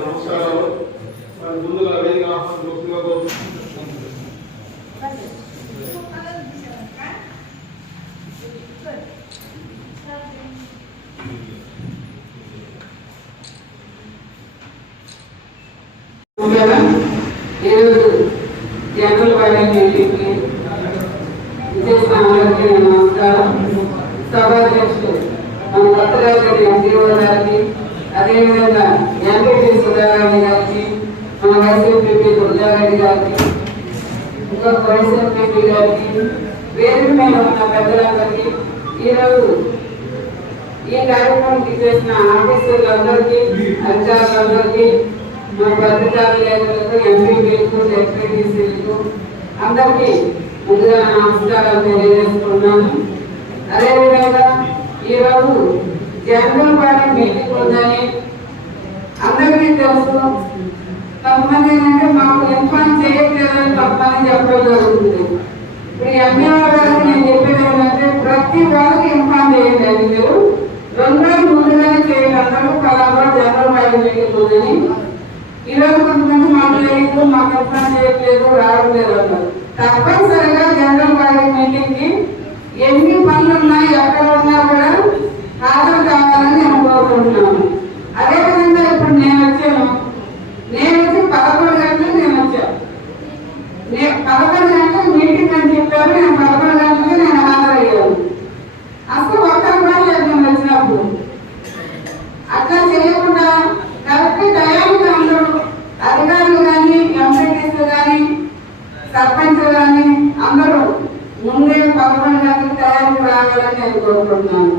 నమస్కారాలు. ముందుగా వేదిక ఈరోజు జనరల్ బాడీ మీటింగ్కి విశేష అందరికీ నమస్కారం. సభాధ్యక్షులు మన కొత్తగారి ఎంపీఓ గారికి, అదేవిధంగా ఎంపీటీ సుధారాణి గారికి, మన వైసీపీ దుర్గారెడ్డి గారికి, ఇంకొక వైసీపీ గారికి, వేదిక మీద ఉన్న పెద్దలందరికీ, ఈరోజు ఈ కార్యక్రమానికి చేసిన ఆఫీసర్లందరికీ, అధికారులందరికీ, మా పత్రికా విలేకరులకు, ఎంపీలకు, జెడ్పీటీసీలకు అందరికీ ముందుగా నమస్కారాలు తెలియజేసుకున్నాను. అదేవిధంగా ఈరోజు జనరల్ బాడీ మీటింగ్ ఉందని అందరికీ తెలుసు. కొంతమంది ఏంటంటే మాకు ఇన్ఫార్మ్ చేయట్లేదని కొంతమంది చెప్పడం జరుగుతుంది. ఇప్పుడు ఎంఏఓ గారికి నేను చెప్పేది ఏంటంటే ప్రతి వాళ్ళకి ఇన్ఫార్మ్ చేయండి. అది మీరు 2 రోజులు ముందుగానే చేయండి. అందరూ కళాబా జనరల్ బాడీ మీటింగ్ ఉందని. ఈరోజు కొంతమంది మాకు తెలియదు, మాకు ఇన్ఫార్మ్ చేయట్లేదు, రావట్లేదు అన్నారు. తప్పనిసరిగా జనరల్ బాడీ మీటింగ్ కి ఎన్ని పనులు ఉన్నాయి, ఎక్కడ ఉన్నా కూడా హాజరు కావాలని నేను కోరుకుంటున్నాను. అదేవిధంగా ఇప్పుడు నేను వచ్చి 11 గంటలకు నేను వచ్చాను. 11 గంటలకు మీటింగ్ అని చెప్పారు. నేను 11 గంటలకు నేను హాజరయ్యాను. అసలు ఒక్కరు కూడా లేదు నేను వచ్చినప్పుడు. అట్లా చేయకుండా కరెక్ట్ టయానికి అందరూ అధికారులు కానీ, ఎంపీటీసీలు కానీ, సర్పంచులు కానీ అందరూ ముందే 11 గంటలకు టయానికి రావాలని నేను కోరుకుంటున్నాను.